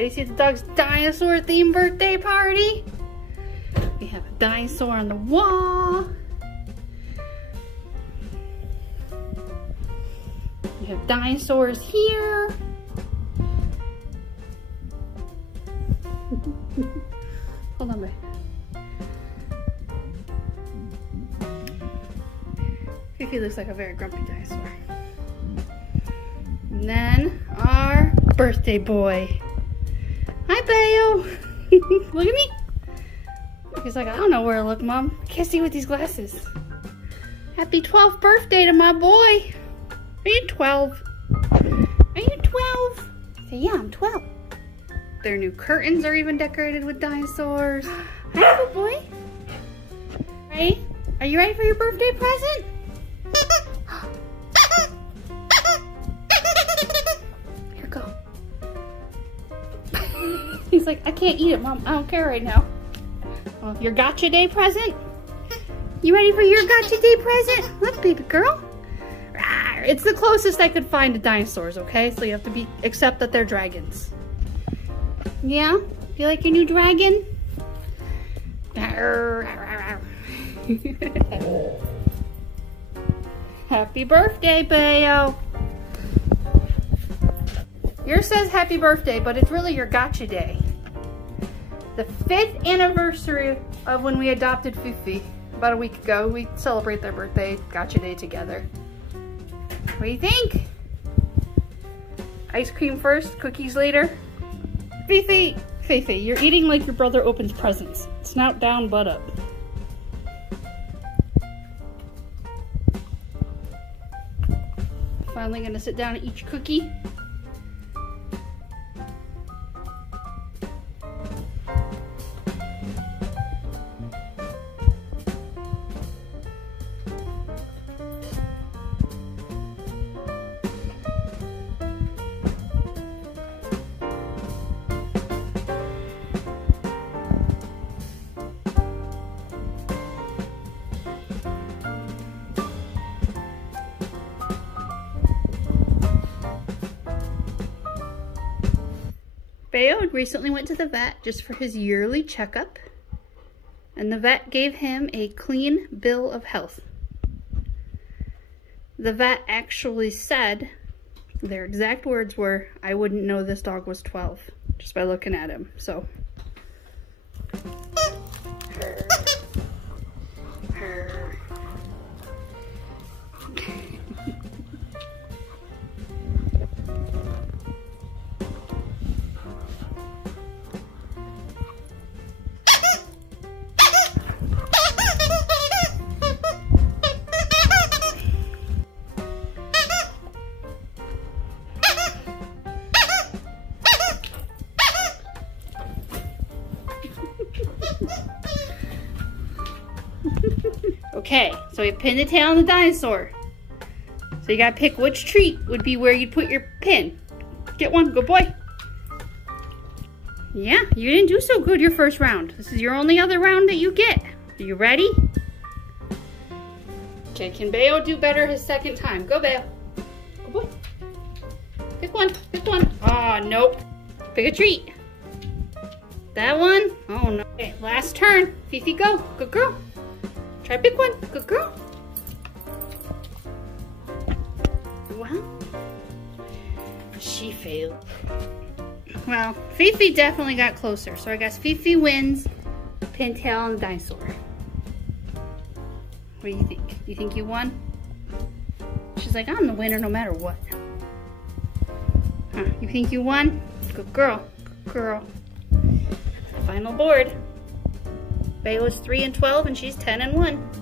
Ready to see the dog's dinosaur themed birthday party? We have a dinosaur on the wall. We have dinosaurs here. Hold on, babe. Fifi looks like a very grumpy dinosaur. And then our birthday boy. Hi, Bayo. Look at me. He's like, I don't know where to look, Mom. I can't see with these glasses. Happy 12th birthday to my boy. Are you 12? Are you 12? Say, yeah, I'm 12. Their new curtains are even decorated with dinosaurs. Hi, good boy. Ready? Are you ready for your birthday present? Here, go. He's like, I can't eat it, Mom. I don't care right now. Well, your gotcha day present? You ready for your gotcha day present? Look, baby girl. It's the closest I could find to dinosaurs, okay? So you have to accept that they're dragons. Yeah? You like your new dragon? Happy birthday, Bayo. Yours says happy birthday, but it's really your gotcha day. The 5th anniversary of when we adopted Fifi. About a week ago, we celebrate their birthday gotcha day together. What do you think? Ice cream first, cookies later. Fifi, Fifi, you're eating like your brother opens presents. Snout down, butt up. Finally gonna sit down and eat your cookie. Bayo recently went to the vet just for his yearly checkup, and the vet gave him a clean bill of health. The vet actually said, their exact words were, I wouldn't know this dog was 12 just by looking at him, so. Okay, so we pinned the tail on the dinosaur. So you gotta pick which treat would be where you'd put your pin. Get one, good boy. Yeah, you didn't do so good your first round. This is your only other round that you get. Are you ready? Okay, can Bayo do better his second time? Go, Bayo. Good boy. Pick one, pick one. Ah, nope. Pick a treat. That one? Oh no. Okay, last turn. Fifi, go. Good girl. Try pick one. Good girl. Well, she failed. Well, Fifi definitely got closer, so I guess Fifi wins pintail on the dinosaur. What do you think? You think you won? She's like, I'm the winner no matter what. Huh, you think you won? Good girl. Good girl. Final board. Bayo is 3 and 12 and she's 10 and 1.